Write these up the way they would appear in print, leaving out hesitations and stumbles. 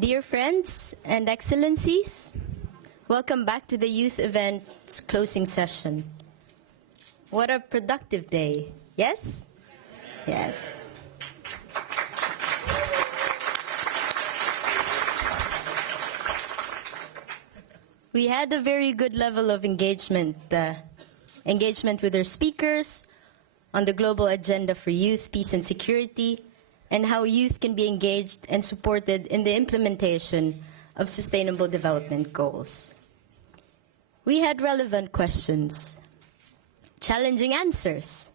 Dear friends and excellencies, welcome back to the youth event's closing session. What a productive day, yes? Yes. We had a very good level of engagement with our speakers on the global agenda for youth, peace and security, and how youth can be engaged and supported in the implementation of sustainable development goals. We had relevant questions, challenging answers,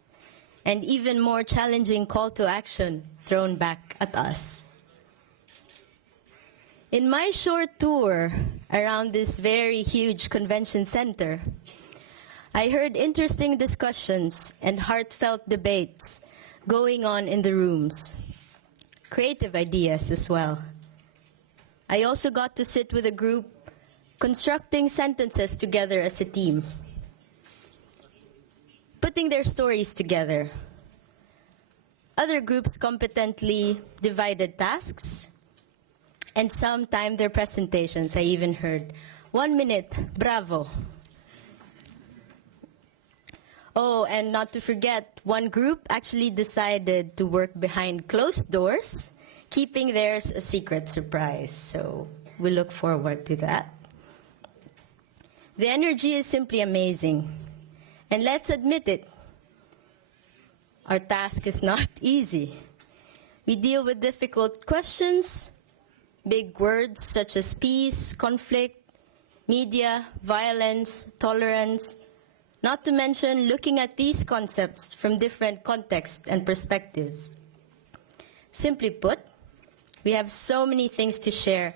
and even more challenging call to action thrown back at us. In my short tour around this very huge convention center, I heard interesting discussions and heartfelt debates going on in the rooms. Creative ideas as well. I also got to sit with a group constructing sentences together as a team, putting their stories together. Other groups competently divided tasks, and some timed their presentations. I even heard 1 minute, bravo. Oh, and not to forget, one group actually decided to work behind closed doors, keeping theirs a secret surprise. So we look forward to that. The energy is simply amazing. And let's admit it, our task is not easy. We deal with difficult questions, big words such as peace, conflict, media, violence, tolerance, not to mention looking at these concepts from different contexts and perspectives. Simply put, we have so many things to share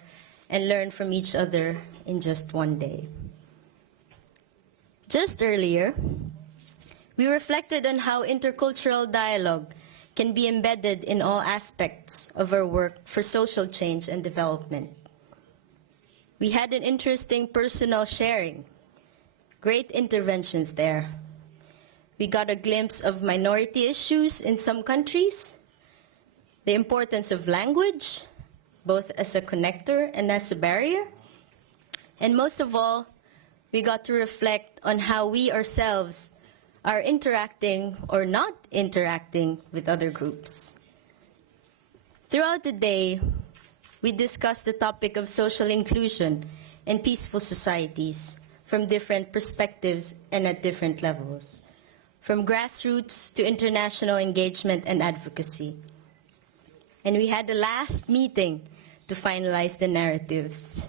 and learn from each other in just one day. Just earlier, we reflected on how intercultural dialogue can be embedded in all aspects of our work for social change and development. We had an interesting personal sharing. Great interventions there. We got a glimpse of minority issues in some countries, the importance of language, both as a connector and as a barrier, and most of all, we got to reflect on how we ourselves are interacting or not interacting with other groups. Throughout the day, we discussed the topic of social inclusion and peaceful societies from different perspectives and at different levels, from grassroots to international engagement and advocacy. And we had the last meeting to finalize the narratives.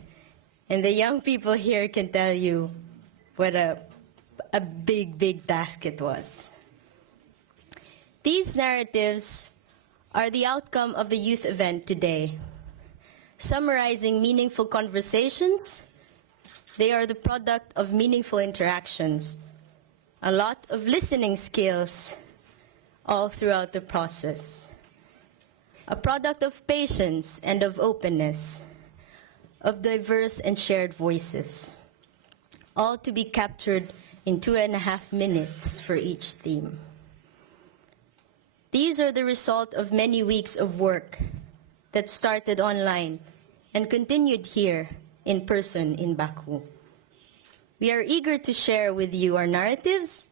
And the young people here can tell you what a big, big task it was. These narratives are the outcome of the youth event today. Summarizing meaningful conversations, they are the product of meaningful interactions, a lot of listening skills all throughout the process, a product of patience and of openness, of diverse and shared voices, all to be captured in 2.5 minutes for each theme. These are the result of many weeks of work that started online and continued here in person in Baku. We are eager to share with you our narratives,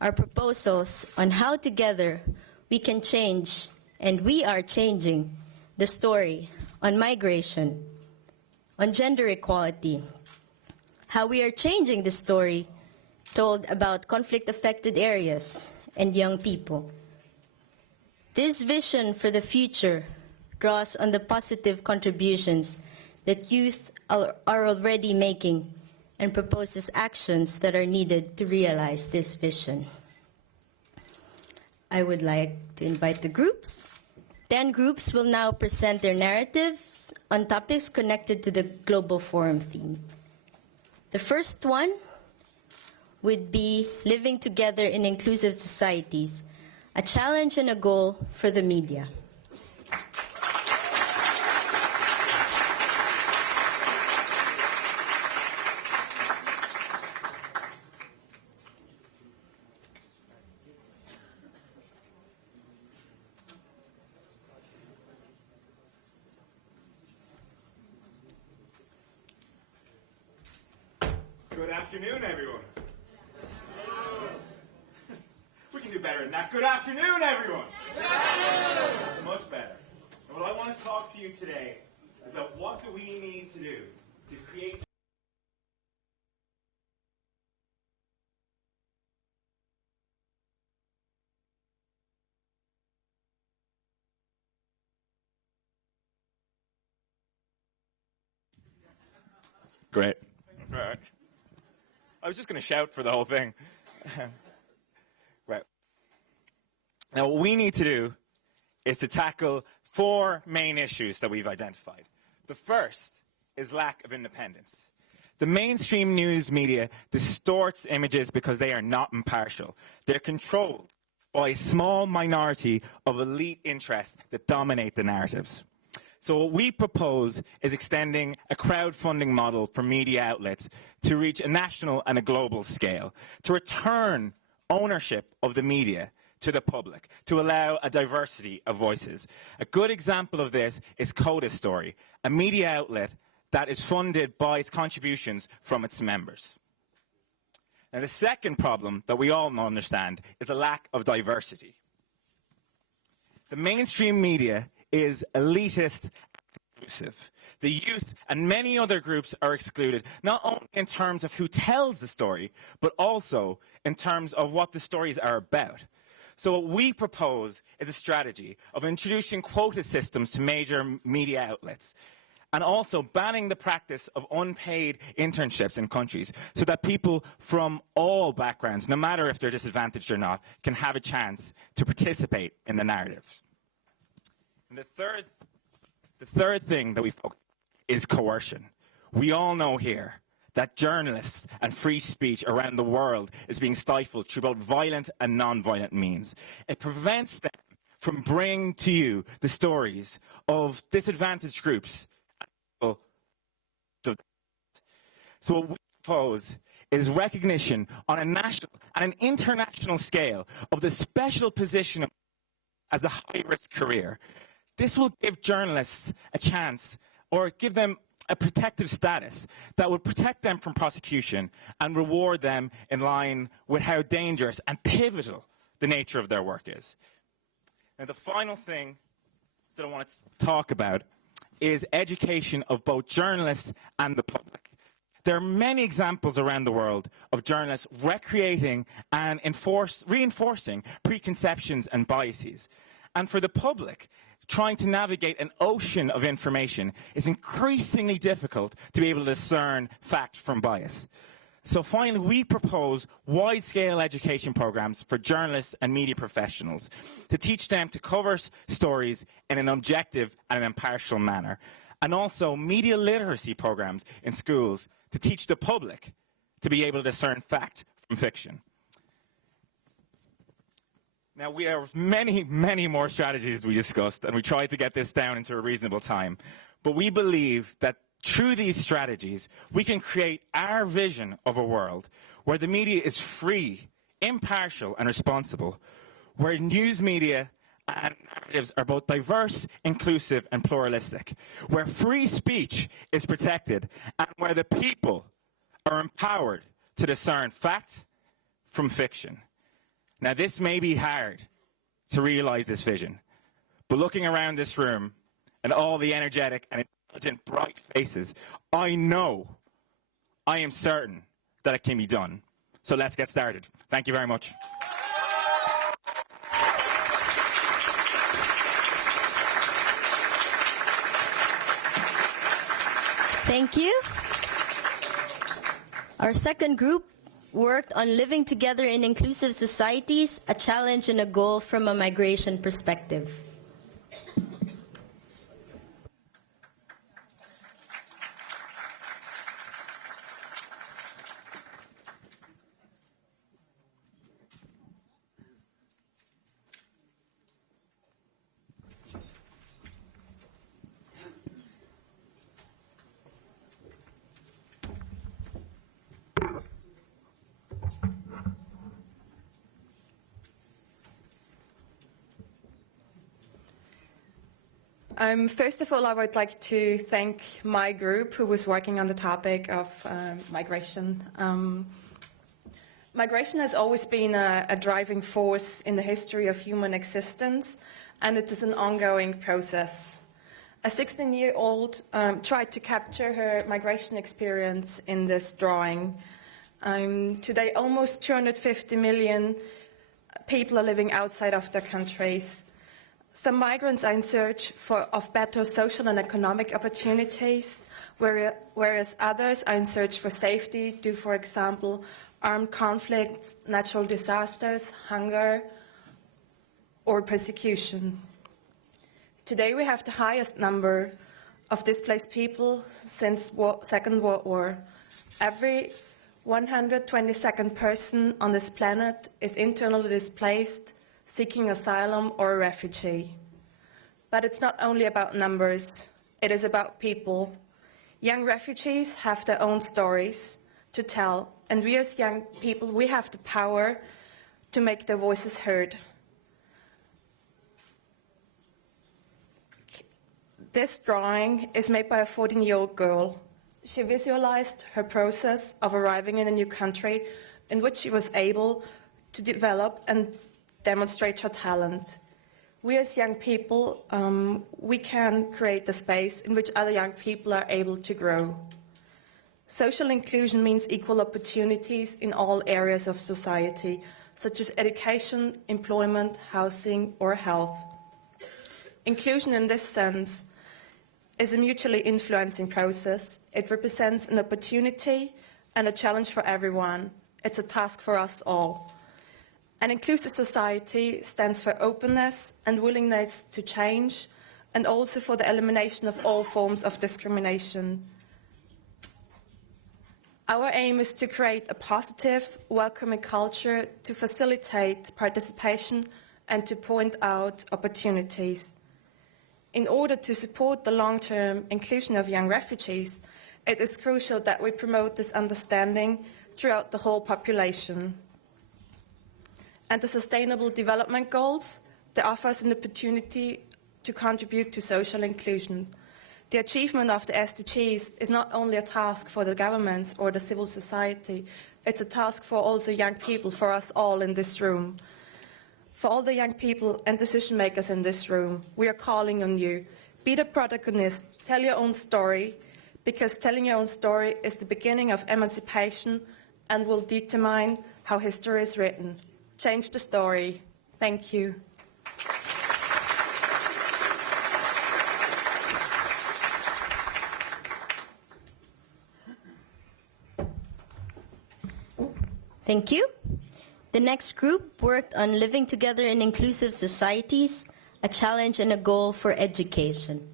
our proposals on how together we can change, and we are changing, the story on migration, on gender equality, how we are changing the story told about conflict-affected areas and young people. This vision for the future draws on the positive contributions that youth are already making and proposes actions that are needed to realize this vision. I would like to invite the groups. 10 groups will now present their narratives on topics connected to the Global Forum theme. The first one would be Living Together in Inclusive Societies, a challenge and a goal for the media. afternoon, everyone. We can do better than that. Good afternoon, everyone. That's much better. And what I want to talk to you today is about what do we need to do to create Great. Right. I was just going to shout for the whole thing. Right. Now, what we need to do is to tackle 4 main issues that we've identified. The first is lack of independence. The mainstream news media distorts images because they are not impartial. They're controlled by a small minority of elite interests that dominate the narratives. So what we propose is extending a crowdfunding model for media outlets to reach a national and a global scale, to return ownership of the media to the public, to allow a diversity of voices. A good example of this is Coda Story, a media outlet that is funded by its contributions from its members. Now, the second problem that we all understand is a lack of diversity. The mainstream media is elitist and exclusive. The youth and many other groups are excluded, not only in terms of who tells the story, but also in terms of what the stories are about. So what we propose is a strategy of introducing quota systems to major media outlets, and also banning the practice of unpaid internships in countries so that people from all backgrounds, no matter if they're disadvantaged or not, can have a chance to participate in the narrative. And the third thing that we focus on is coercion. We all know here that journalists and free speech around the world is being stifled through both violent and non-violent means. It prevents them from bringing to you the stories of disadvantaged groups. So what we propose is recognition on a national and an international scale of the special position as a high-risk career. This will give journalists a chance, or give them a protective status that would protect them from prosecution and reward them in line with how dangerous and pivotal the nature of their work is. Now, the final thing that I want to talk about is education of both journalists and the public. There are many examples around the world of journalists recreating and reinforcing preconceptions and biases. And for the public, trying to navigate an ocean of information is increasingly difficult to be able to discern fact from bias. So finally, we propose wide-scale education programs for journalists and media professionals to teach them to cover stories in an objective and an impartial manner. And also media literacy programs in schools to teach the public to be able to discern fact from fiction. Now, we have many, many more strategies we discussed, and we tried to get this down into a reasonable time. But we believe that through these strategies, we can create our vision of a world where the media is free, impartial, and responsible, where news media and narratives are both diverse, inclusive, and pluralistic, where free speech is protected, and where the people are empowered to discern fact from fiction. Now, this may be hard to realize this vision, but looking around this room and all the energetic and intelligent, bright faces, I am certain that it can be done. So let's get started. Thank you very much. Thank you. Our second group worked on living together in inclusive societies, a challenge and a goal from a migration perspective. First of all, I would like to thank my group who was working on the topic of migration. Migration has always been a driving force in the history of human existence, and it is an ongoing process. A 16-year-old tried to capture her migration experience in this drawing. Today, almost 250 million people are living outside of their countries. Some migrants are in search of better social and economic opportunities, whereas others are in search for safety due, for example, armed conflicts, natural disasters, hunger, or persecution. Today we have the highest number of displaced people since Second World War. Every 122nd person on this planet is internally displaced, seeking asylum or a refugee. But it's not only about numbers, it is about people. Young refugees have their own stories to tell, and we as young people, we have the power to make their voices heard. This drawing is made by a 14-year-old girl. She visualized her process of arriving in a new country in which she was able to develop and demonstrate her talent. We as young people, we can create the space in which other young people are able to grow. Social inclusion means equal opportunities in all areas of society, such as education, employment, housing, or health. Inclusion in this sense is a mutually influencing process. It represents an opportunity and a challenge for everyone. It's a task for us all. An inclusive society stands for openness and willingness to change, and also for the elimination of all forms of discrimination. Our aim is to create a positive, welcoming culture to facilitate participation and to point out opportunities. In order to support the long-term inclusion of young refugees, it is crucial that we promote this understanding throughout the whole population. And the Sustainable Development Goals, they offer us an opportunity to contribute to social inclusion. The achievement of the SDGs is not only a task for the governments or the civil society, it's a task for also young people, for us all in this room. For all the young people and decision makers in this room, we are calling on you. Be the protagonist, tell your own story, because telling your own story is the beginning of emancipation and will determine how history is written. Change the story. Thank you. Thank you. The next group worked on living together in inclusive societies, a challenge and a goal for education.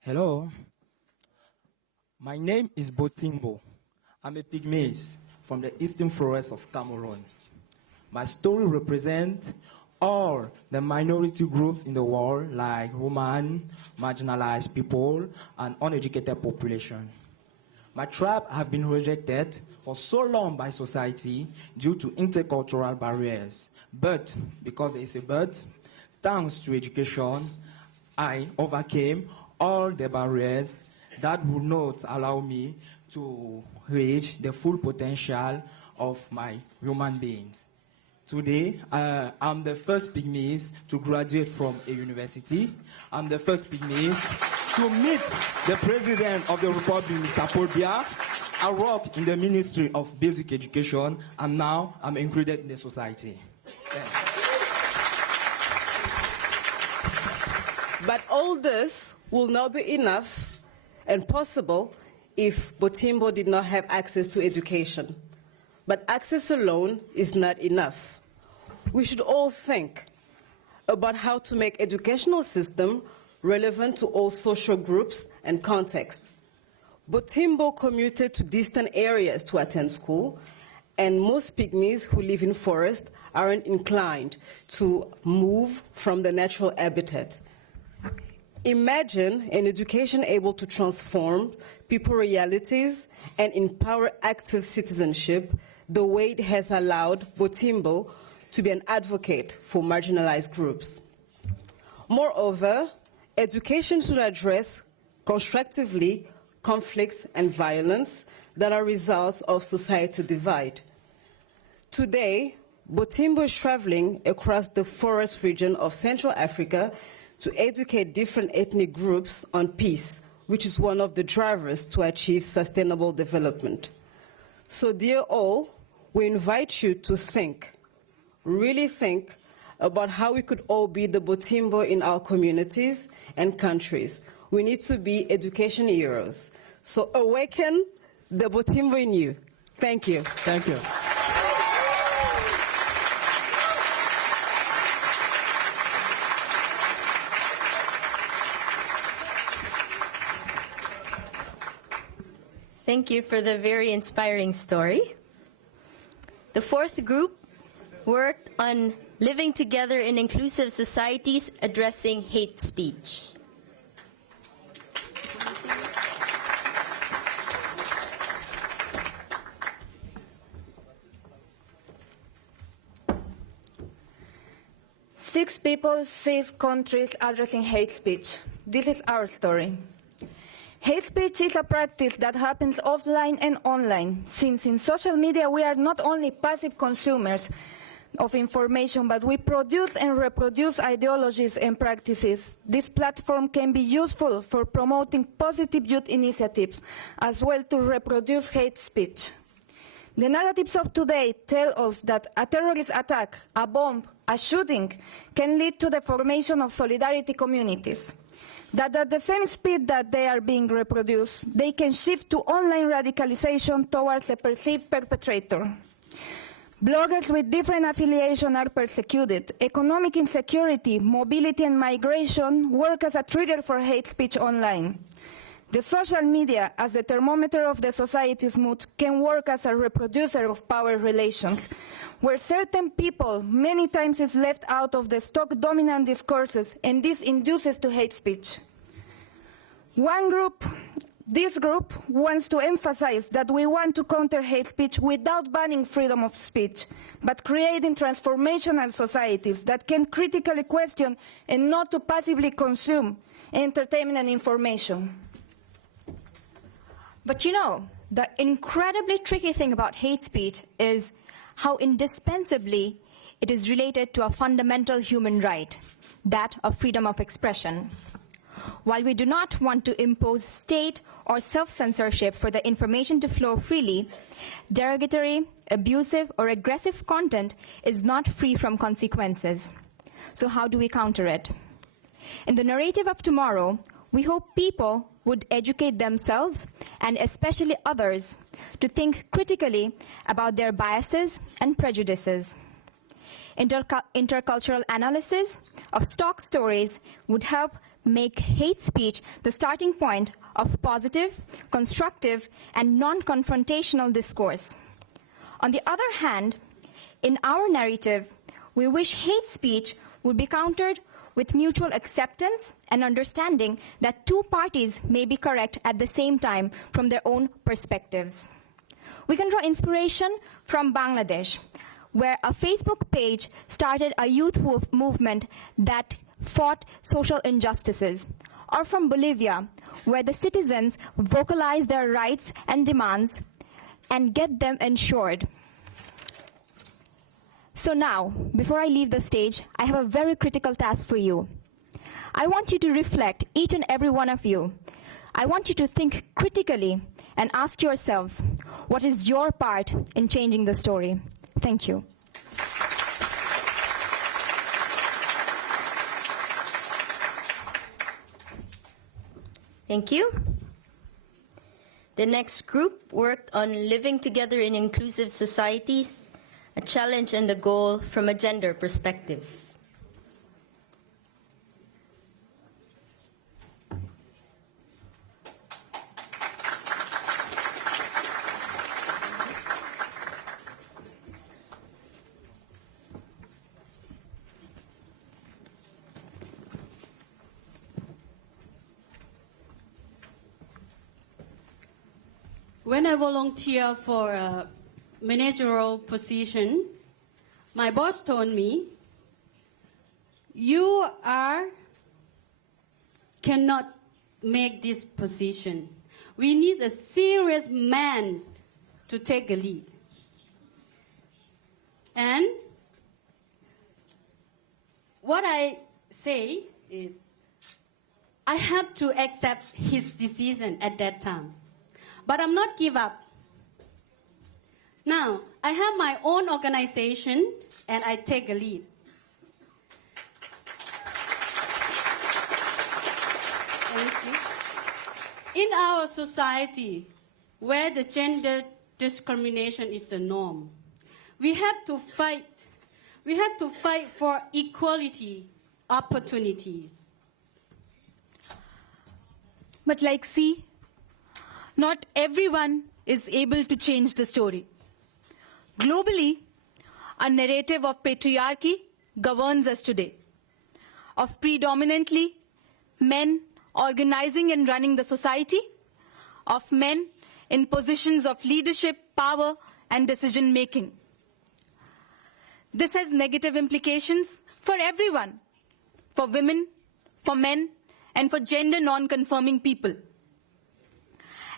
Hello, my name is Botimbo. I'm a Pygmies from the eastern forest of Cameroon. My story represents all the minority groups in the world, like women, marginalized people, and uneducated population. My tribe have been rejected for so long by society due to intercultural barriers. But, because there is a but, thanks to education, I overcame all the barriers that would not allow me to reach the full potential of my human beings. Today, I'm the first Pygmies to graduate from a university. I'm the first Pygmies to meet the President of the Republic, Mr. Paul Biya. I work in the Ministry of Basic Education, and now I'm included in the society. But all this will not be enough and possible if Botimbo did not have access to education. But access alone is not enough. We should all think about how to make educational system relevant to all social groups and contexts. Botimbo commuted to distant areas to attend school, and most Pygmies who live in forest aren't inclined to move from the natural habitat. Imagine an education able to transform people's realities and empower active citizenship the way it has allowed Botimbo to be an advocate for marginalized groups. Moreover, education should address constructively conflicts and violence that are results of societal divide. Today, Botimbo is traveling across the forest region of Central Africa to educate different ethnic groups on peace, which is one of the drivers to achieve sustainable development. So, dear all, we invite you to think, really think, about how we could all be the Botimbo in our communities and countries. We need to be education heroes. So awaken the Botimbo in you. Thank you. Thank you. Thank you for the very inspiring story. The fourth group worked on living together in inclusive societies addressing hate speech. Six people, 6 countries addressing hate speech. This is our story. Hate speech is a practice that happens offline and online, since in social media we are not only passive consumers of information, but we produce and reproduce ideologies and practices. This platform can be useful for promoting positive youth initiatives, as well to reproduce hate speech. The narratives of today tell us that a terrorist attack, a bomb, a shooting can lead to the formation of solidarity communities. That at the same speed that they are being reproduced, they can shift to online radicalization towards the perceived perpetrator. Bloggers with different affiliation are persecuted. Economic insecurity, mobility, and migration work as a trigger for hate speech online. The social media, as the thermometer of the society's mood, can work as a reproducer of power relations, where certain people many times is left out of the stock dominant discourses, and this induces to hate speech. This group wants to emphasize that we want to counter hate speech without banning freedom of speech, but creating transformational societies that can critically question and not to passively consume entertainment and information. But you know, the incredibly tricky thing about hate speech is how indispensably it is related to a fundamental human right, that of freedom of expression. While we do not want to impose state or self-censorship for the information to flow freely, derogatory, abusive, or aggressive content is not free from consequences. So how do we counter it? In the narrative of tomorrow, we hope people would educate themselves, and especially others, to think critically about their biases and prejudices. Intercultural analysis of stock stories would help make hate speech the starting point of positive, constructive, and non-confrontational discourse. On the other hand, in our narrative, we wish hate speech would be countered with mutual acceptance and understanding that two parties may be correct at the same time from their own perspectives. We can draw inspiration from Bangladesh, where a Facebook page started a youth movement that fought social injustices, or from Bolivia, where the citizens vocalize their rights and demands and get them ensured. So now, before I leave the stage, I have a very critical task for you. I want you to reflect, each and every one of you. I want you to think critically and ask yourselves, what is your part in changing the story? Thank you. Thank you. The next group worked on living together in inclusive societies, a challenge and a goal from a gender perspective. When I volunteer for a managerial position, my boss told me, you cannot make this position. We need a serious man to take the lead. And what I say is, I have to accept his decision at that time. But I'm not give up. Now, I have my own organization and I take a lead. In our society, where the gender discrimination is the norm, we have to fight. We have to fight for equality opportunities. But like see, not everyone is able to change the story. Globally, a narrative of patriarchy governs us today, of predominantly men organizing and running the society, of men in positions of leadership, power, and decision-making. This has negative implications for everyone, for women, for men, and for gender non-conforming people.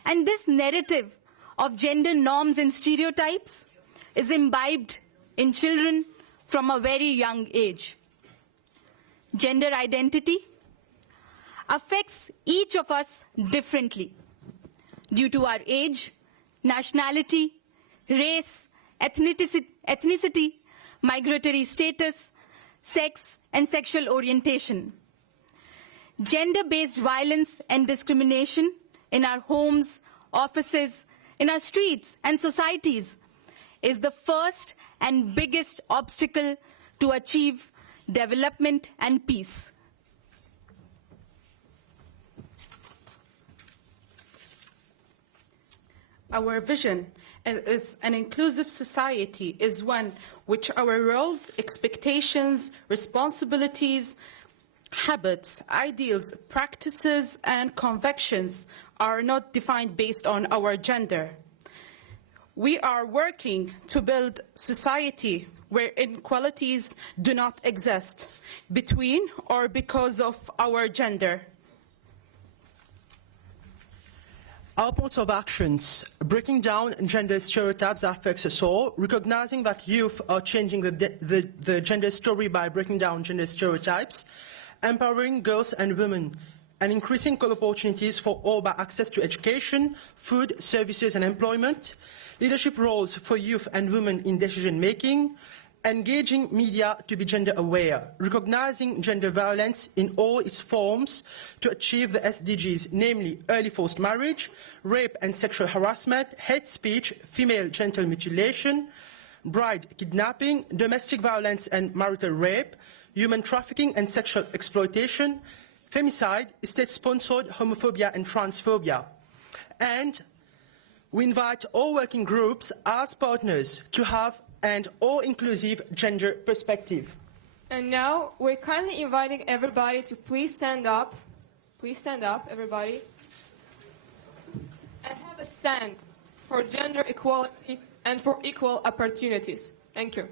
And this narrative of gender norms and stereotypes is imbibed in children from a very young age. Gender identity affects each of us differently due to our age, nationality, race, ethnicity, migratory status, sex, and sexual orientation. Gender-based violence and discrimination in our homes, offices, in our streets and societies is the first and biggest obstacle to achieve development and peace. Our vision is an inclusive society is one which our roles, expectations, responsibilities, habits, ideals, practices, and convictions are not defined based on our gender. We are working to build society where inequalities do not exist between or because of our gender. Our points of actions: breaking down gender stereotypes that affects us all, recognizing that youth are changing the gender story by breaking down gender stereotypes, empowering girls and women, and increasing equal opportunities for all by access to education, food, services and employment, leadership roles for youth and women in decision-making, engaging media to be gender aware, recognizing gender violence in all its forms to achieve the SDGs, namely early forced marriage, rape and sexual harassment, hate speech, female genital mutilation, bride kidnapping, domestic violence and marital rape, human trafficking and sexual exploitation, femicide, state-sponsored homophobia and transphobia. And we invite all working groups as partners to have an all-inclusive gender perspective. And now we're kindly inviting everybody to please stand up. Please stand up, everybody. And have a stand for gender equality and for equal opportunities. Thank you.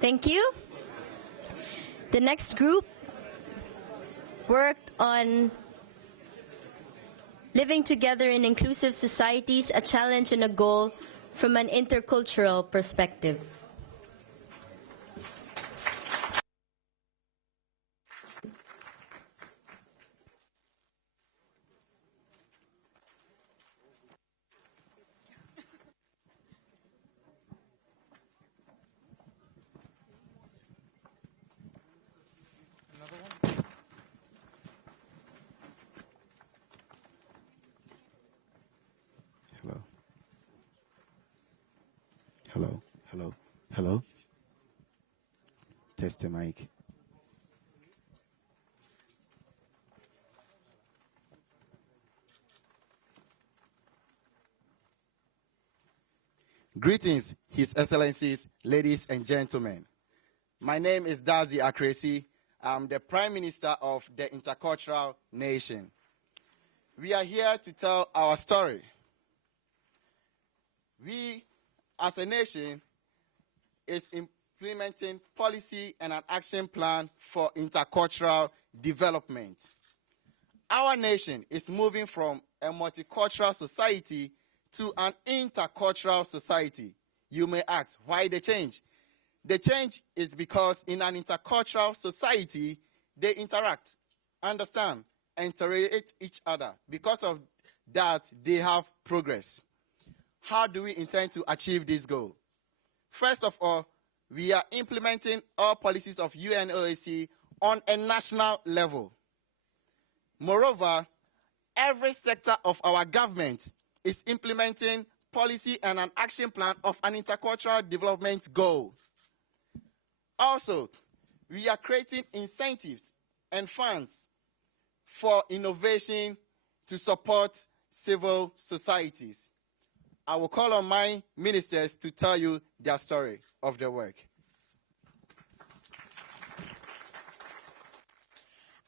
Thank you. The next group worked on living together in inclusive societies, a challenge and a goal from an intercultural perspective. Hello. Hello. Hello. Hello. Test the mic. Greetings, His Excellencies, ladies and gentlemen. My name is Dazi Akresi. I'm the Prime Minister of the Intercultural Nation. We are here to tell our story. We, as a nation, is implementing policy and an action plan for intercultural development. Our nation is moving from a multicultural society to an intercultural society. You may ask, why the change? The change is because in an intercultural society, they interact, understand, and tolerate each other. Because of that, they have progress. How do we intend to achieve this goal? First of all, we are implementing all policies of UNAOC on a national level. Moreover, every sector of our government is implementing policy and an action plan of an intercultural development goal. Also, we are creating incentives and funds for innovation to support civil societies. I will call on my ministers to tell you their story of their work.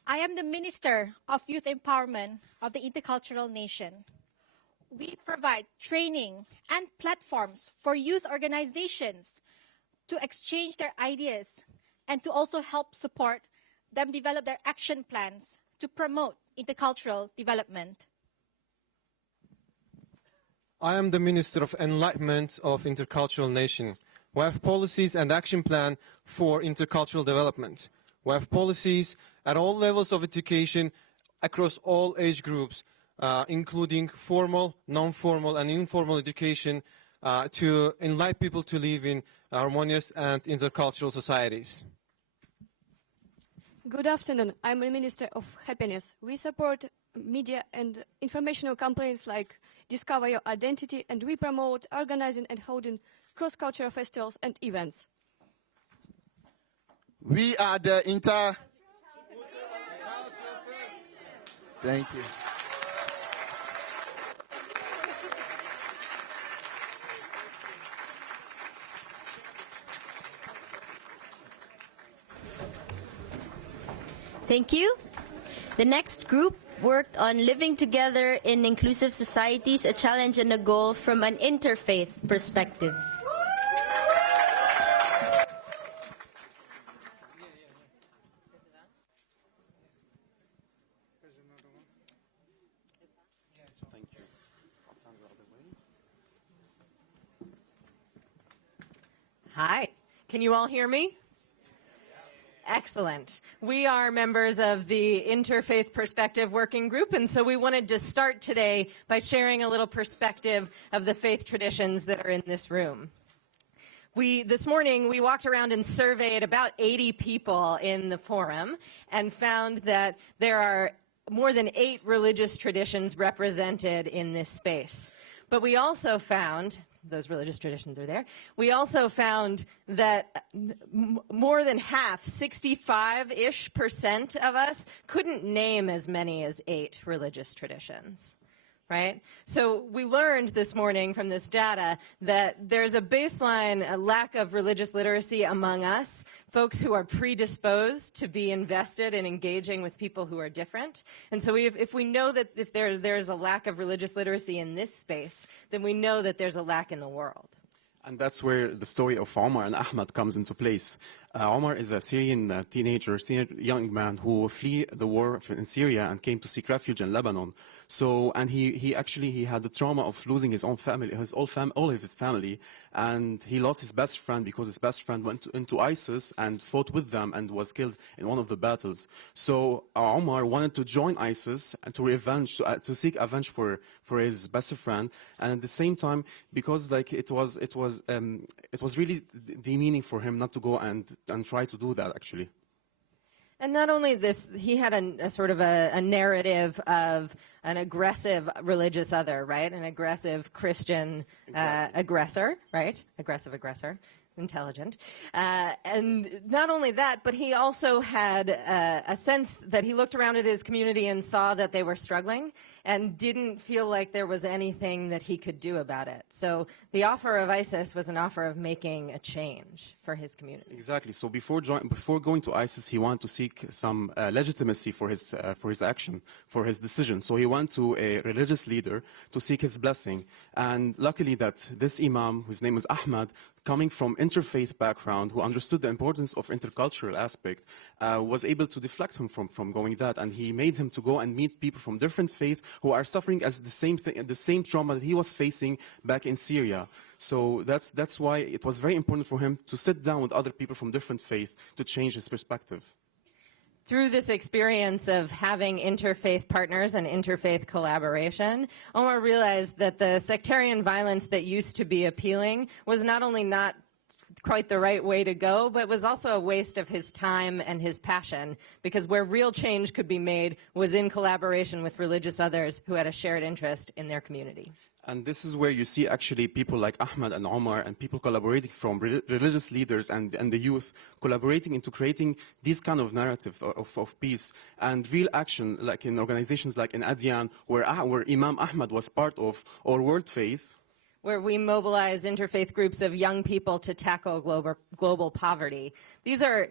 I am the Minister of Youth Empowerment of the Intercultural Nation. We provide training and platforms for youth organizations to exchange their ideas and to also help support them develop their action plans to promote intercultural development. I am the Minister of Enlightenment of Intercultural Nation. We have policies and action plan for intercultural development. We have policies at all levels of education across all age groups, including formal, non-formal, and informal education to enlighten people to live in harmonious and intercultural societies. Good afternoon. I'm the Minister of Happiness. We support media and informational campaigns like Discover Your Identity, and we promote organizing and holding cross-cultural festivals and events. We are the Thank you. Thank you. The next group worked on living together in inclusive societies, a challenge and a goal from an interfaith perspective. Hi, can you all hear me? Excellent. We are members of the Interfaith Perspective Working Group, and so we wanted to start today by sharing a little perspective of the faith traditions that are in this room. This morning, we walked around and surveyed about 80 people in the forum and found that there are more than 8 religious traditions represented in this space. But we also found, those religious traditions are there, we also found that more than half, 65-ish% of us couldn't name as many as 8 religious traditions. Right? So we learned this morning from this data that there's a baseline, a lack of religious literacy among us, folks who are predisposed to be invested in engaging with people who are different. And so if we know that if there's a lack of religious literacy in this space, then we know that there's a lack in the world. And that's where the story of Omar and Ahmad comes into place. Omar is a Syrian teenager, young man who fled the war in Syria and came to seek refuge in Lebanon. So, and he had the trauma of losing his own family, all of his family, and he lost his best friend because his best friend went into ISIS and fought with them and was killed in one of the battles. So Omar wanted to join ISIS and to seek revenge for his best friend, and at the same time, because like it was really demeaning for him not to go and try to do that actually. And not only this, he had a sort of a narrative of an aggressive religious other, right? An aggressive Christian aggressor, right? Aggressive aggressor, intelligent. And not only that, but he also had a sense that he looked around at his community and saw that they were struggling. and didn't feel like there was anything that he could do about it. So the offer of ISIS was an offer of making a change for his community. Exactly. So before going to ISIS, he wanted to seek some legitimacy for his action, for his decision. So he went to a religious leader to seek his blessing. And luckily that this imam, whose name is Ahmad, coming from interfaith background, who understood the importance of intercultural aspect, was able to deflect him from going that. And he made him to go and meet people from different faiths who are suffering as the same trauma that he was facing back in Syria. So that's why it was very important for him to sit down with other people from different faiths to change his perspective. Through this experience of having interfaith partners and interfaith collaboration, Omar realized that the sectarian violence that used to be appealing was not only not quite the right way to go, but was also a waste of his time and his passion, because where real change could be made was in collaboration with religious others who had a shared interest in their community. And this is where you see actually people like Ahmad and Omar and people collaborating from religious leaders and the youth collaborating into creating these kind of narratives of peace and real action, like in organizations like in Adyan, where Imam Ahmad was part of, or World Faith, where we mobilize interfaith groups of young people to tackle global poverty. These are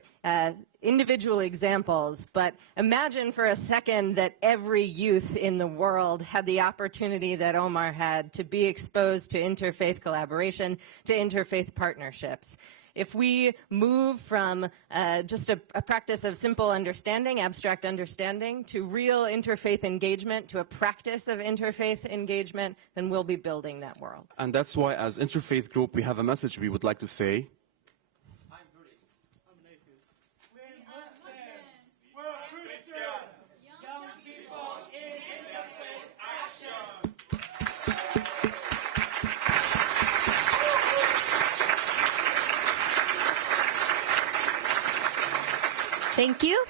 individual examples, but imagine for a second that every youth in the world had the opportunity that Omar had to be exposed to interfaith collaboration, to interfaith partnerships. If we move from just a practice of simple understanding, abstract understanding, to real interfaith engagement, to a practice of interfaith engagement, then we'll be building that world. and that's why as interfaith group we have a message we would like to say. Thank you.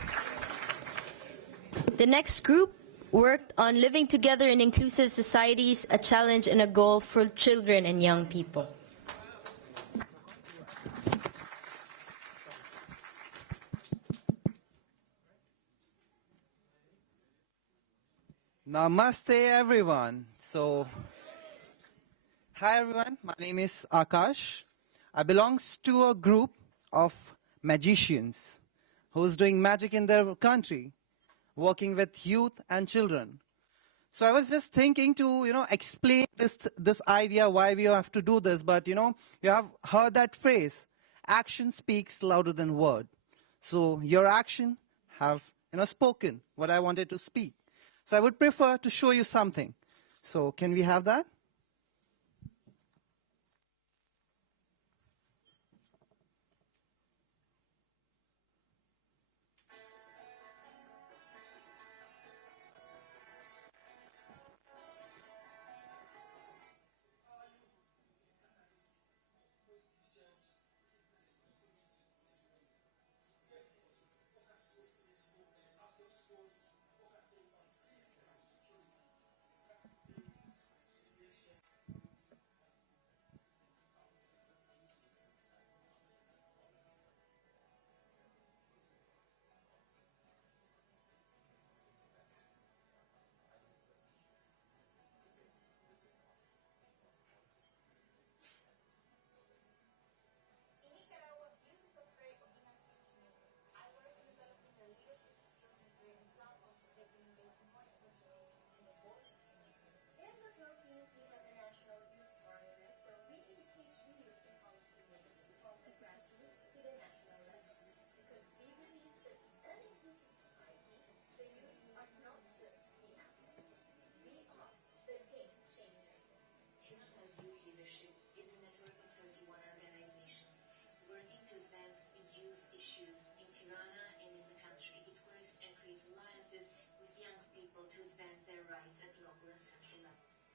The next group worked on living together in inclusive societies, a challenge and a goal for children and young people. Namaste everyone. Hi everyone, my name is Akash. I belong to a group of magicians who's doing magic in their country, working with youth and children. So I was just thinking to, explain this idea why we have to do this, but you have heard that phrase, action speaks louder than word. So your action have, spoken what I wanted to speak. So I would prefer to show you something. So can we have that?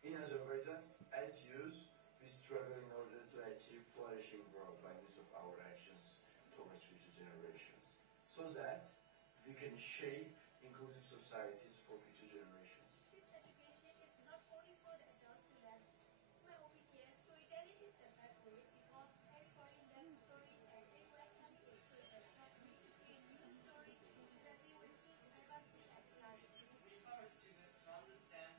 In Azerbaijan, as youth, we struggle in order to achieve flourishing growth by use of our actions towards future generations, so that we can shape inclusive societies for future generations. This education is not only for the adults to learn. In my opinion, storytelling is the best way because everybody learns stories and everybody can be a storyteller. We need to create new stories, especially when teens diversity and clarity. We empower students to understand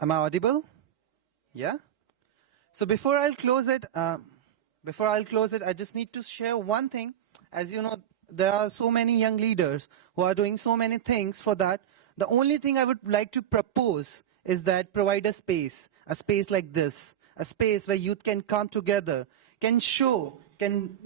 Am I audible? Yeah? So before I'll close it, I just need to share one thing. As you know, there are so many young leaders who are doing so many things for that. The only thing I would like to propose is that provide a space like this, a space where youth can come together, can show, can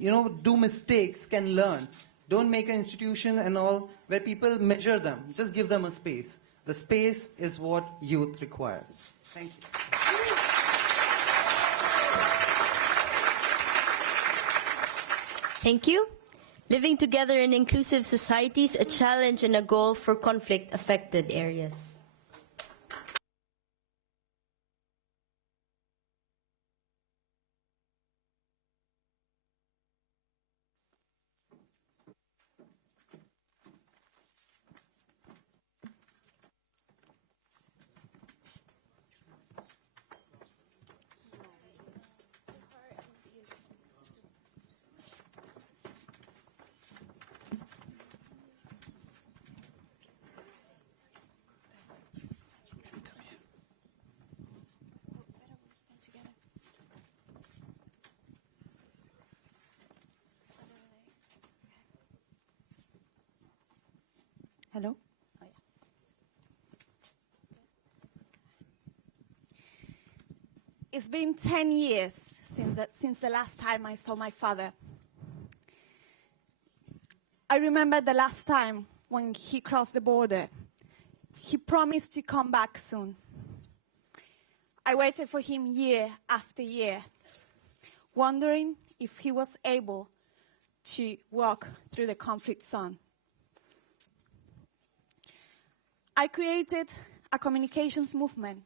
do mistakes, can learn. Don't make an institution and all where people measure them. Just give them a space. The space is what youth requires. Thank you. Thank you. Living together in inclusive societies, a challenge and a goal for conflict-affected areas. Hello? It's been 10 years since the last time I saw my father. I remember the last time when he crossed the border. He promised to come back soon. I waited for him year after year, wondering if he was able to walk through the conflict zone. I created a communications movement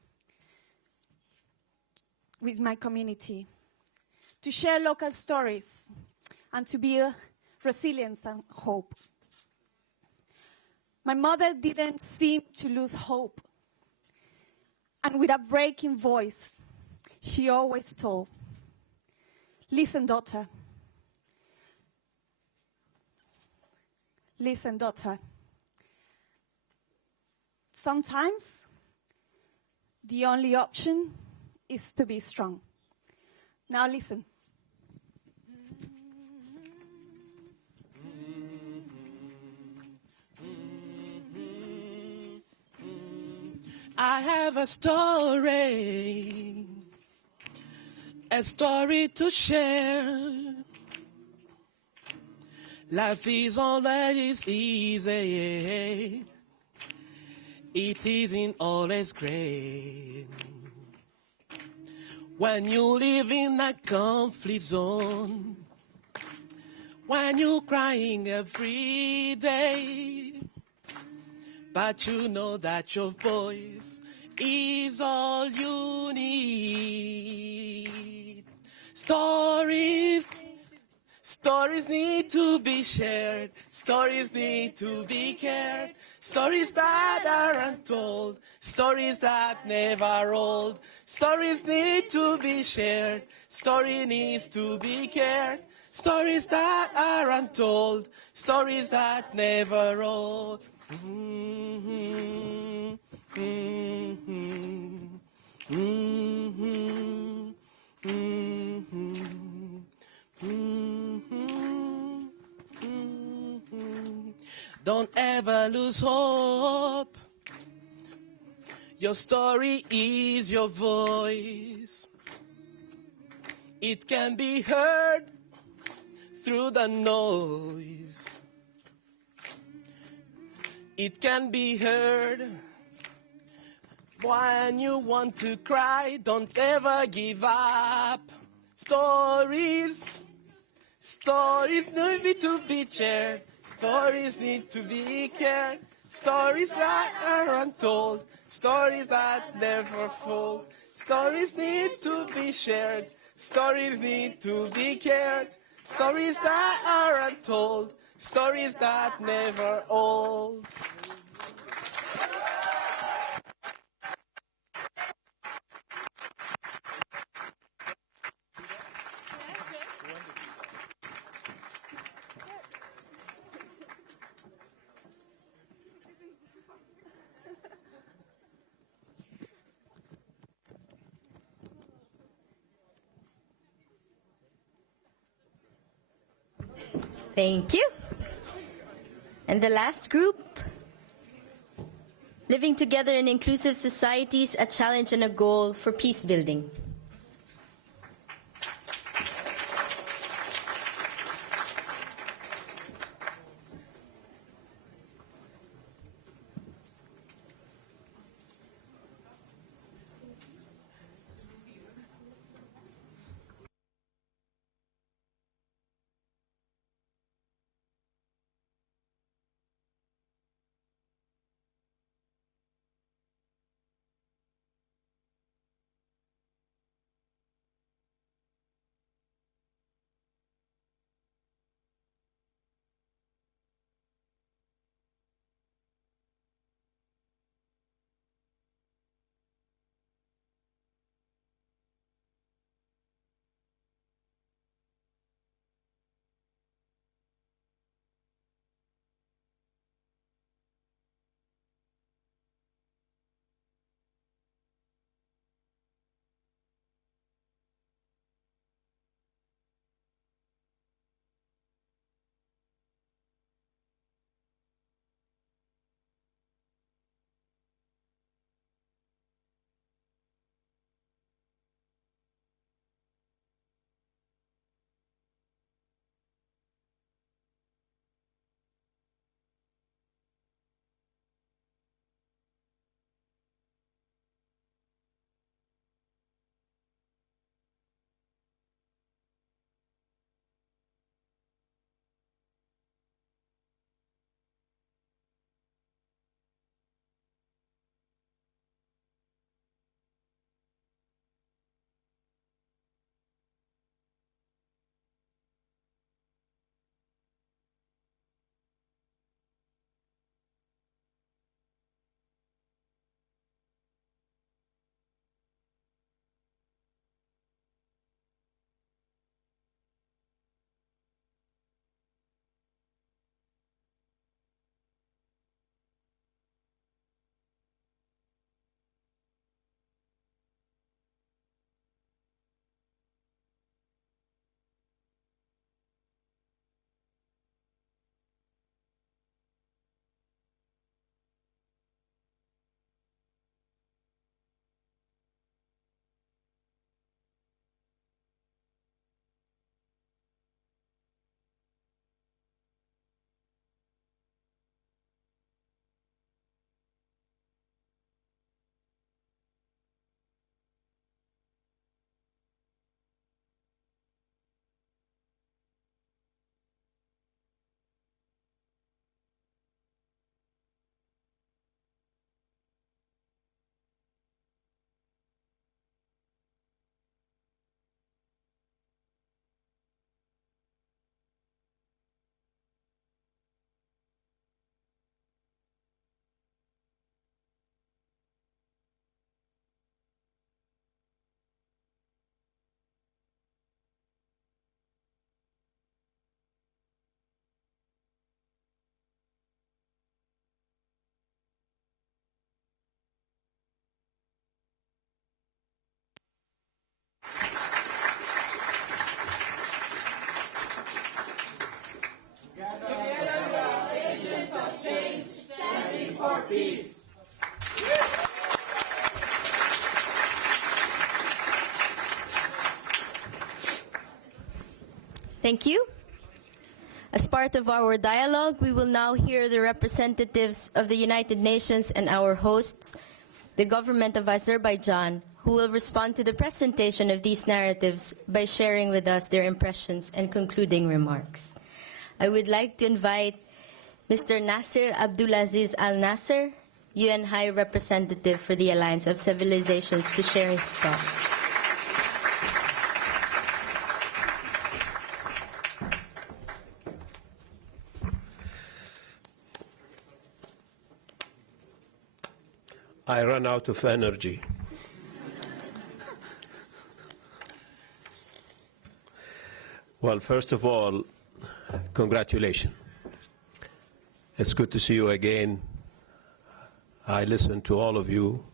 with my community to share local stories and to build resilience and hope. My mother didn't seem to lose hope. And with a breaking voice, she always told, "Listen, daughter. Listen, daughter. Sometimes the only option is to be strong." Now listen. I have a story to share. Life is all that is easy. It isn't always great. When you live in a conflict zone, when you're crying every day, but you know that your voice is all you need. Stories need to be shared. Stories need to be cared. Stories that are untold. Stories that never old. Stories need to be shared. Story needs to be cared. Stories that are untold. Stories that never old. Mm-hmm. Mm-hmm. Mm-hmm. Mm-hmm. Mm-hmm. Mm-hmm. Don't ever lose hope. Your story is your voice. It can be heard through the noise. It can be heard when you want to cry. Don't ever give up. Stories need to be shared. Stories need to be cared. Stories that are untold. Stories that never fold. Stories need to be shared. Stories need to be cared. Stories that are untold. Stories that never old. Thank you. And the last group, living together in inclusive societies, a challenge and a goal for peace building. Peace. Thank you. As part of our dialogue, we will now hear the representatives of the United Nations and our hosts, the government of Azerbaijan, who will respond to the presentation of these narratives by sharing with us their impressions and concluding remarks. I would like to invite Mr. Nasser Abdulaziz Al Nasser, UN High Representative for the Alliance of Civilizations, to share his thoughts. I ran out of energy. Well, first of all, congratulations. It's good to see you again. I listened to all of you,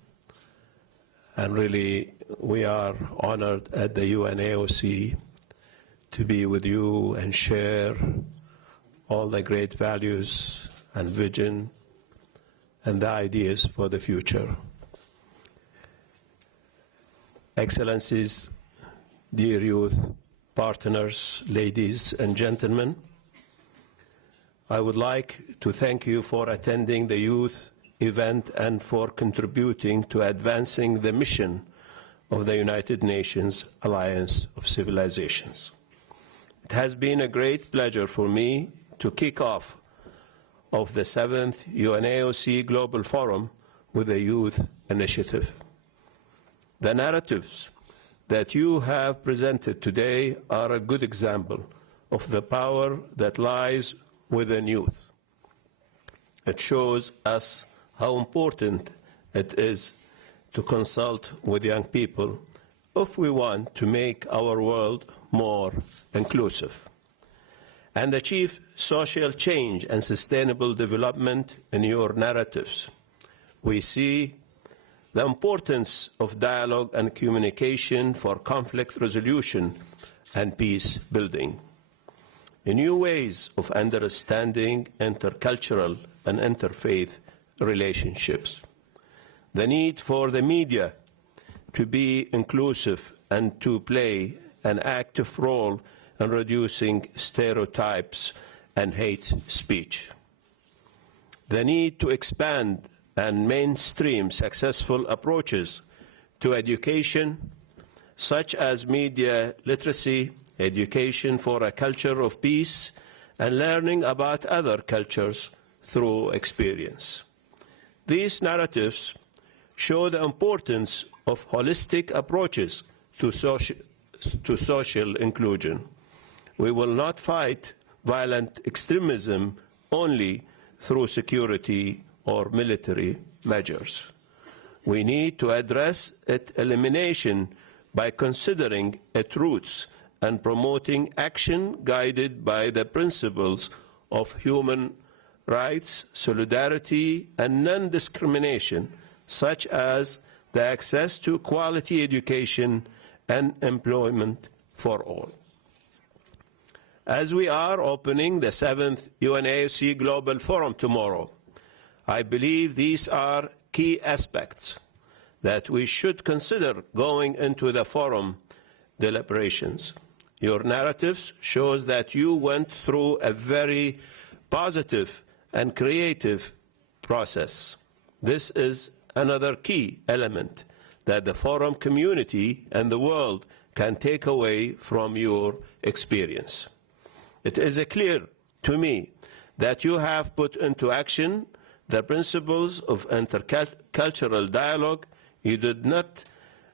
and really we are honored at the UNAOC to be with you and share all the great values and vision and the ideas for the future. Excellencies, dear youth, partners, ladies and gentlemen, I would like to thank you for attending the youth event and for contributing to advancing the mission of the United Nations Alliance of Civilizations. It has been a great pleasure for me to kick off of the 7th UNAOC Global Forum with the Youth Initiative. The narratives that you have presented today are a good example of the power that lies within youth. It shows us how important it is to consult with young people if we want to make our world more inclusive and achieve social change and sustainable development in your narratives. We see the importance of dialogue and communication for conflict resolution and peace building, new ways of understanding intercultural and interfaith relationships, the need for the media to be inclusive and to play an active role in reducing stereotypes and hate speech, the need to expand and mainstream successful approaches to education, such as media literacy, education for a culture of peace, and learning about other cultures through experience. These narratives show the importance of holistic approaches to social inclusion. We will not fight violent extremism only through security or military measures. We need to address its elimination by considering its roots and promoting action guided by the principles of human rights, solidarity, and non-discrimination, such as the access to quality education and employment for all. As we are opening the 7th UNAOC Global Forum tomorrow, I believe these are key aspects that we should consider going into the forum deliberations. Your narratives shows that you went through a very positive and creative process. This is another key element that the forum community and the world can take away from your experience. It is clear to me that you have put into action the principles of intercultural dialogue. You did not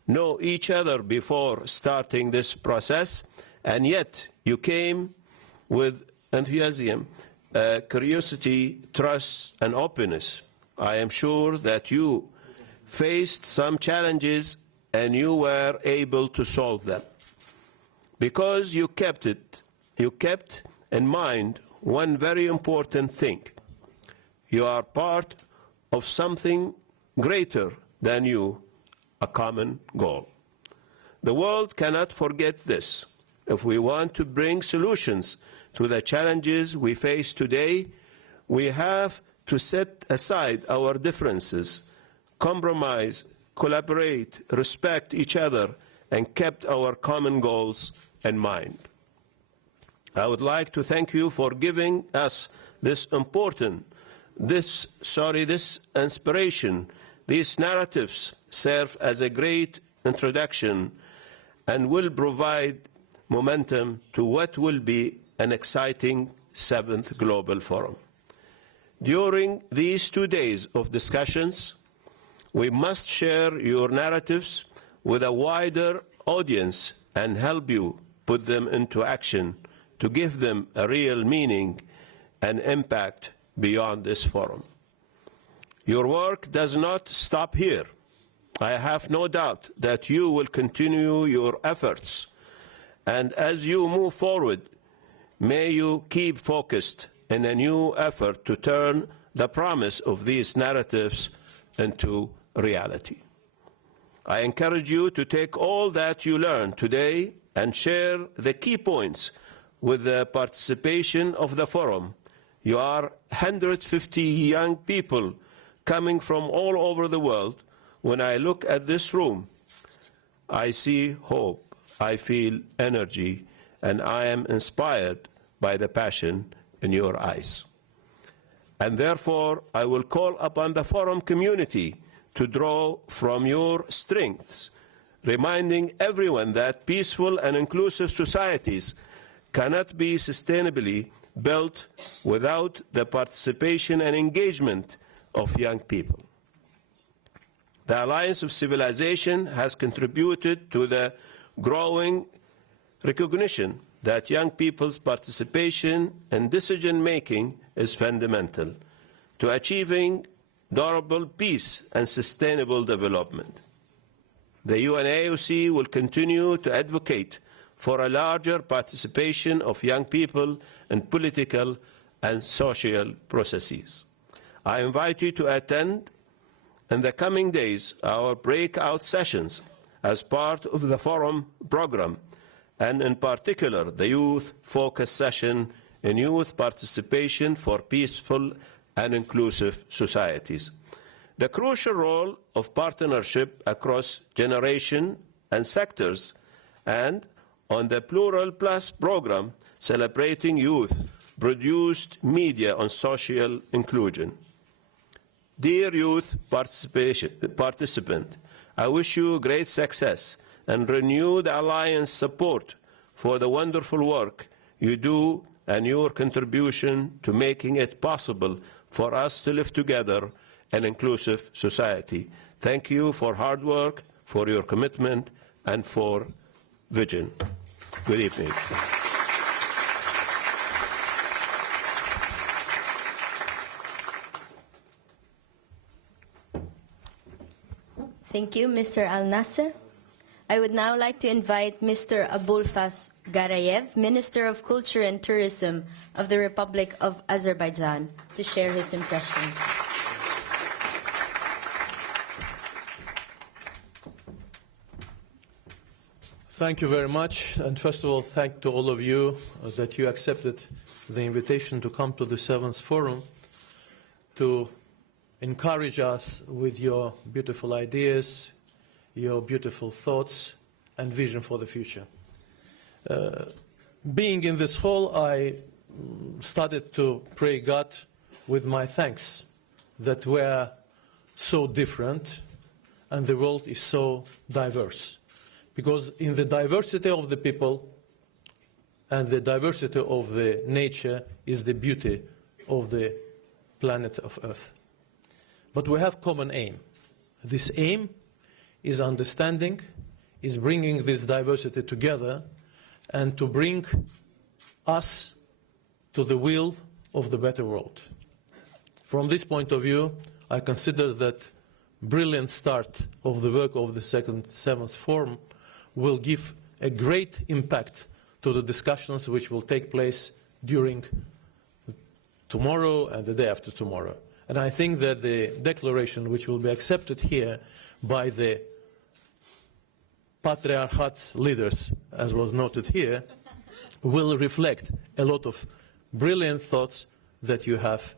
know each other before starting this process, and yet you came with enthusiasm, curiosity, trust, and openness. I am sure that you faced some challenges and you were able to solve them, because you kept in mind one very important thing. You are part of something greater than you, a common goal. The world cannot forget this. If we want to bring solutions to the challenges we face today, we have to set aside our differences, compromise, collaborate, respect each other, and keep our common goals in mind. I would like to thank you for giving us this inspiration. These narratives serve as a great introduction and will provide momentum to what will be an exciting 7th Global Forum. During these 2 days of discussions, we must share your narratives with a wider audience and help you put them into action to give them a real meaning and impact beyond this forum. Your work does not stop here. I have no doubt that you will continue your efforts, and as you move forward, may you keep focused in a new effort to turn the promise of these narratives into reality. I encourage you to take all that you learned today and share the key points with the participation of the forum You are 150 young people coming from all over the world. When I look at this room, I see hope, I feel energy, and I am inspired by the passion in your eyes. And therefore, I will call upon the forum community to draw from your strengths, reminding everyone that peaceful and inclusive societies cannot be sustainably built without the participation and engagement of young people. The Alliance of Civilization has contributed to the growing recognition that young people's participation in decision-making is fundamental to achieving durable peace and sustainable development. The UNAOC will continue to advocate for a larger participation of young people in political and social processes. I invite you to attend in the coming days our breakout sessions as part of the forum program, and in particular the youth focus session in youth participation for peaceful and inclusive societies. The crucial role of partnership across generations and sectors, and on the Plural Plus program celebrating youth-produced media on social inclusion. Dear youth participant, I wish you great success and renew the Alliance support for the wonderful work you do and your contribution to making it possible for us to live together an inclusive society. Thank you for hard work, for your commitment, and for vision. Good evening. Thank you, Mr. Al-Nasser. I would now like to invite Mr. Abulfaz Garayev, Minister of Culture and Tourism of the Republic of Azerbaijan, to share his impressions. Thank you very much. And first of all, thank to all of you that you accepted the invitation to come to the 7th Forum to encourage us with your beautiful ideas, your beautiful thoughts and vision for the future. Being in this hall, I started to pray God with my thanks that we're so different and the world is so diverse. Because in the diversity of the people and the diversity of the nature is the beauty of the planet of Earth. But we have common aim. This aim is understanding, is bringing this diversity together and to bring us to the will of the better world. From this point of view, I consider that brilliant start of the work of the 7th Forum will give a great impact to the discussions which will take place during tomorrow and the day after tomorrow. And I think that the declaration which will be accepted here by the Patriarchat leaders, as was noted here, will reflect a lot of brilliant thoughts that you have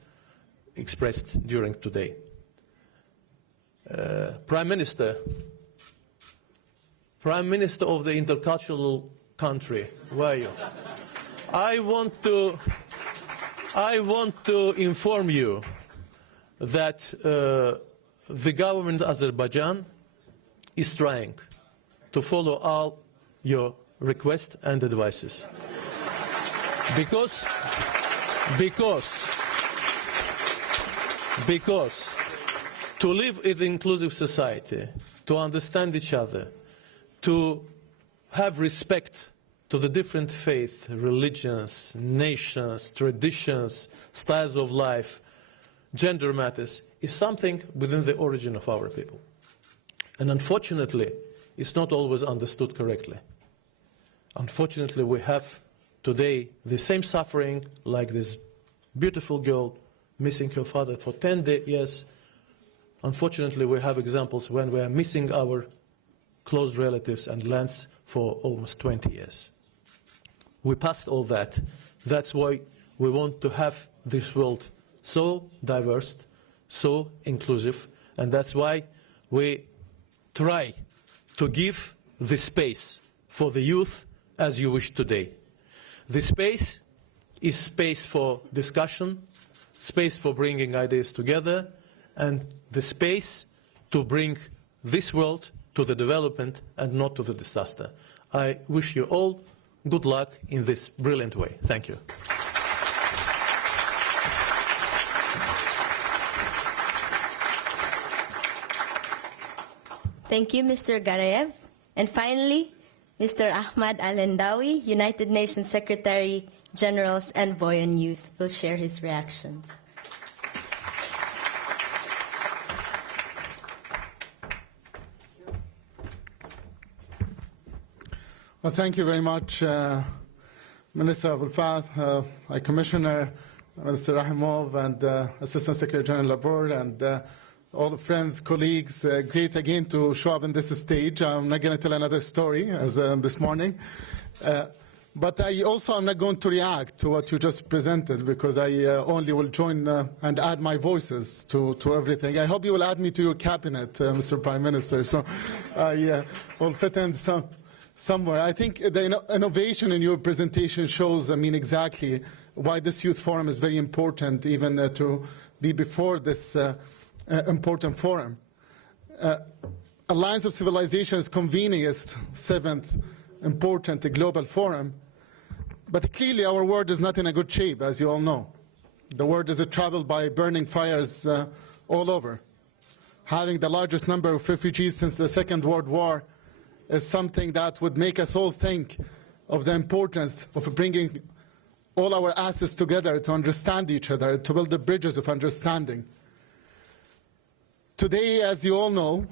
expressed during today. Prime Minister of the intercultural country, where are you? I want to inform you that the government of Azerbaijan is trying to follow all your requests and advices. Because to live in an inclusive society, to understand each other, to have respect to the different faiths, religions, nations, traditions, styles of life, gender matters, is something within the origin of our people. And unfortunately, it's not always understood correctly. Unfortunately, we have today the same suffering like this beautiful girl missing her father for 10 years. Unfortunately, we have examples when we are missing our close relatives and lands for almost 20 years. We passed all that. That's why we want to have this world so diverse, so inclusive, and that's why we try to give the space for the youth as you wish today. The space is space for discussion, space for bringing ideas together, and the space to bring this world to the development and not to the disaster. I wish you all good luck in this brilliant way. Thank you. Thank you, Mr. Garayev. And finally, Mr. Ahmad Al-Endawi, United Nations Secretary General's Envoy on Youth, will share his reactions. Well, thank you very much, Minister Abul Fath, High Commissioner, Mr. Rahimov, and Assistant Secretary General Labor, and all the friends, colleagues. Great again to show up in this stage. I'm not going to tell another story as this morning. But I also am not going to react to what you just presented, because I only will join and add my voices to everything. I hope you will add me to your cabinet, Mr. Prime Minister, so I will fit in somewhere. I think the innovation in your presentation shows, exactly why this youth forum is very important, even to be before this important forum. Alliance of Civilization is convening its 7th important global forum, but clearly our world is not in a good shape, as you all know. The world is troubled by burning fires all over. Having the largest number of refugees since the Second World War is something that would make us all think of the importance of bringing all our assets together to understand each other, to build the bridges of understanding. Today, as you all know,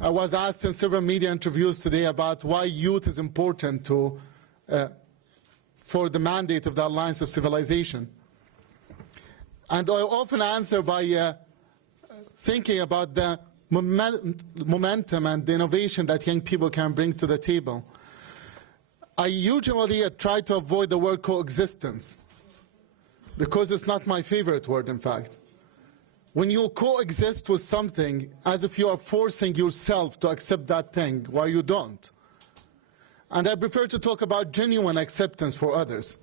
I was asked in several media interviews today about why youth is important for the mandate of the Alliance of Civilization. And I often answer by thinking about the momentum and the innovation that young people can bring to the table. I usually try to avoid the word coexistence, because it's not my favorite word, in fact. When you coexist with something, as if you are forcing yourself to accept that thing, while you don't. And I prefer to talk about genuine acceptance for others,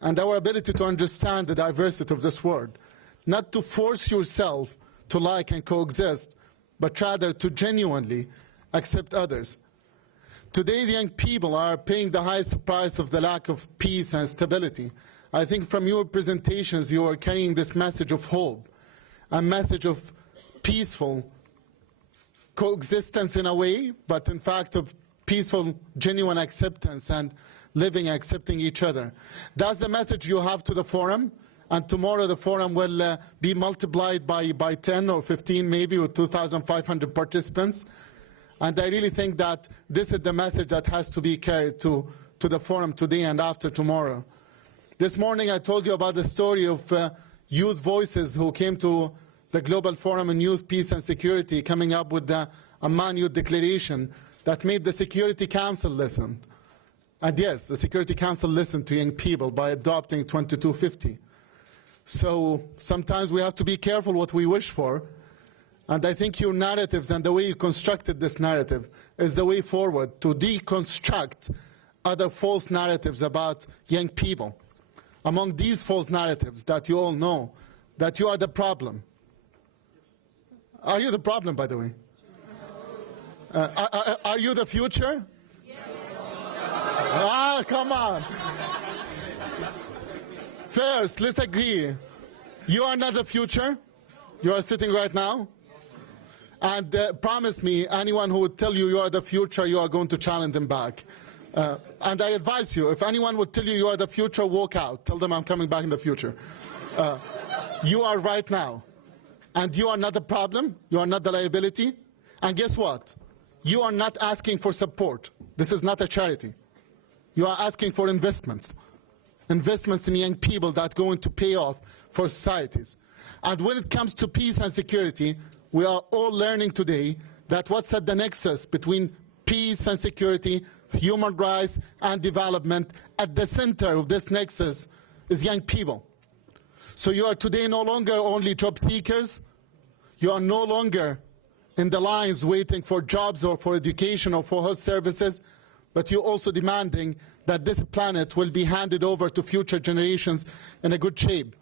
and our ability to understand the diversity of this world. Not to force yourself to like and coexist, but rather to genuinely accept others. Today, the young people are paying the highest price of the lack of peace and stability. I think from your presentations, you are carrying this message of hope, a message of peaceful coexistence in a way, but in fact of peaceful, genuine acceptance and living, accepting each other. That's the message you have to the forum, and tomorrow the forum will be multiplied by 10 or 15 maybe, with 2,500 participants. And I really think that this is the message that has to be carried to the forum today and after tomorrow. This morning I told you about the story of youth voices who came to the Global Forum on Youth, Peace and Security, coming up with the Amman Youth Declaration that made the Security Council listen. And yes, the Security Council listened to young people by adopting 2250. So sometimes we have to be careful what we wish for. And I think your narratives and the way you constructed this narrative is the way forward to deconstruct other false narratives about young people. Among these false narratives that you all know, that you are the problem. Are you the problem, by the way? Are you the future? Yes. Ah, come on. First, let's agree. You are not the future. You are sitting right now. And promise me, anyone who would tell you you are the future, you are going to challenge them back. And I advise you, if anyone would tell you you are the future, walk out. Tell them I'm coming back in the future. You are right now. And you are not the problem. You are not the liability. And guess what? You are not asking for support. This is not a charity. You are asking for investments. Investments in young people that are going to pay off for societies. And when it comes to peace and security, we are all learning today that what's at the nexus between peace and security, human rights and development, at the center of this nexus is young people. So you are today no longer only job seekers. You are no longer in the lines waiting for jobs or for education or for health services, but you're also demanding that this planet will be handed over to future generations in a good shape.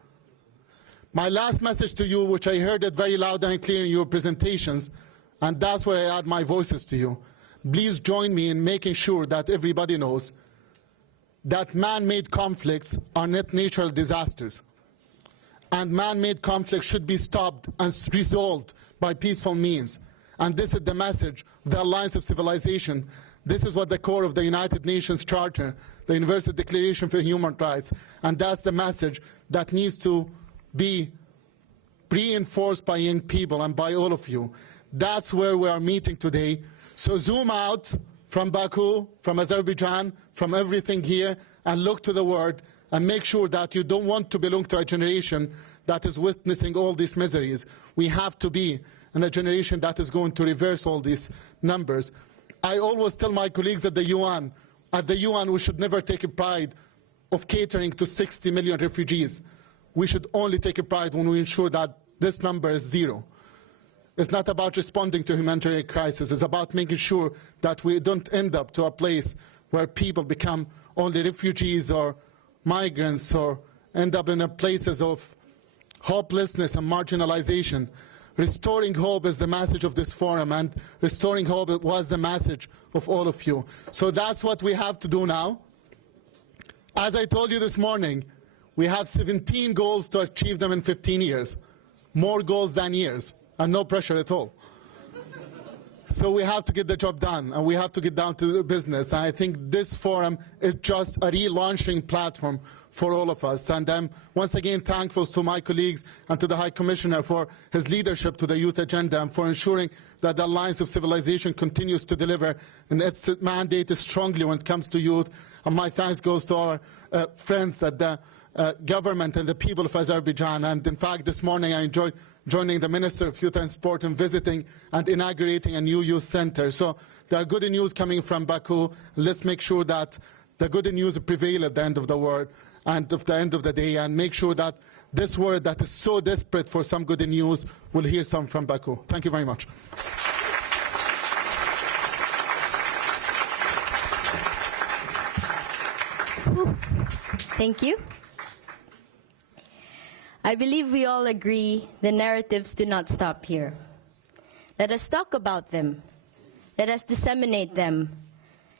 My last message to you, which I heard it very loud and clear in your presentations, and that's where I add my voices to you. Please join me in making sure that everybody knows that man-made conflicts are not natural disasters. And man-made conflicts should be stopped and resolved by peaceful means. And this is the message of the Alliance of Civilization. This is what the core of the United Nations Charter, the Universal Declaration for Human Rights, and that's the message that needs to be reinforced by young people and by all of you. That's where we are meeting today. So zoom out from Baku, from Azerbaijan, from everything here, and look to the world and make sure that you don't want to belong to a generation that is witnessing all these miseries. We have to be in a generation that is going to reverse all these numbers. I always tell my colleagues at the UN we should never take a pride of catering to 60 million refugees. We should only take a pride when we ensure that this number is zero. It's not about responding to humanitarian crisis. It's about making sure that we don't end up to a place where people become only refugees or migrants or end up in places of hopelessness and marginalization. Restoring hope is the message of this forum, and restoring hope was the message of all of you. So that's what we have to do now. As I told you this morning, we have 17 goals to achieve them in 15 years. More goals than years, and no pressure at all. So we have to get the job done, and we have to get down to the business. And I think this forum is just a relaunching platform for all of us. And I'm once again thankful to my colleagues and to the High Commissioner for his leadership to the youth agenda and for ensuring that the Alliance of Civilization continues to deliver and its mandate is strongly when it comes to youth. And my thanks goes to our friends at the government and the people of Azerbaijan. And in fact, this morning I enjoyed joining the Minister of Youth and Sport and visiting and inaugurating a new youth center. So there are good news coming from Baku. Let's make sure that the good news prevail at the end of the world and at the end of the day, and make sure that this world that is so desperate for some good news will hear some from Baku. Thank you very much. Thank you. I believe we all agree the narratives do not stop here. Let us talk about them. Let us disseminate them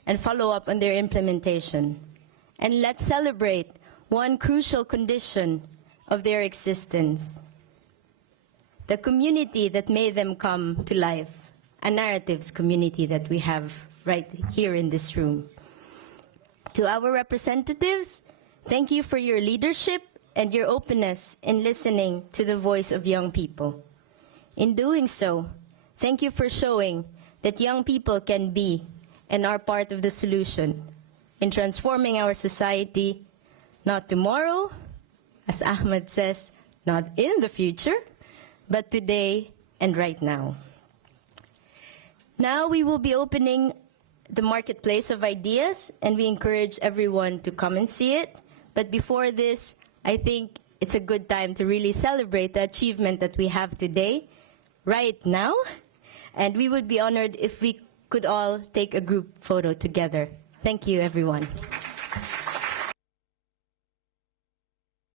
and follow up on their implementation. And let's celebrate one crucial condition of their existence: the community that made them come to life, a narratives community that we have right here in this room. To our representatives, thank you for your leadership and your openness in listening to the voice of young people. In doing so, thank you for showing that young people can be and are part of the solution in transforming our society, not tomorrow, as Ahmed says, not in the future, but today and right now. Now we will be opening the marketplace of ideas, and we encourage everyone to come and see it. But before this, I think it's a good time to really celebrate the achievement that we have today, right now. And we would be honored if we could all take a group photo together. Thank you, everyone.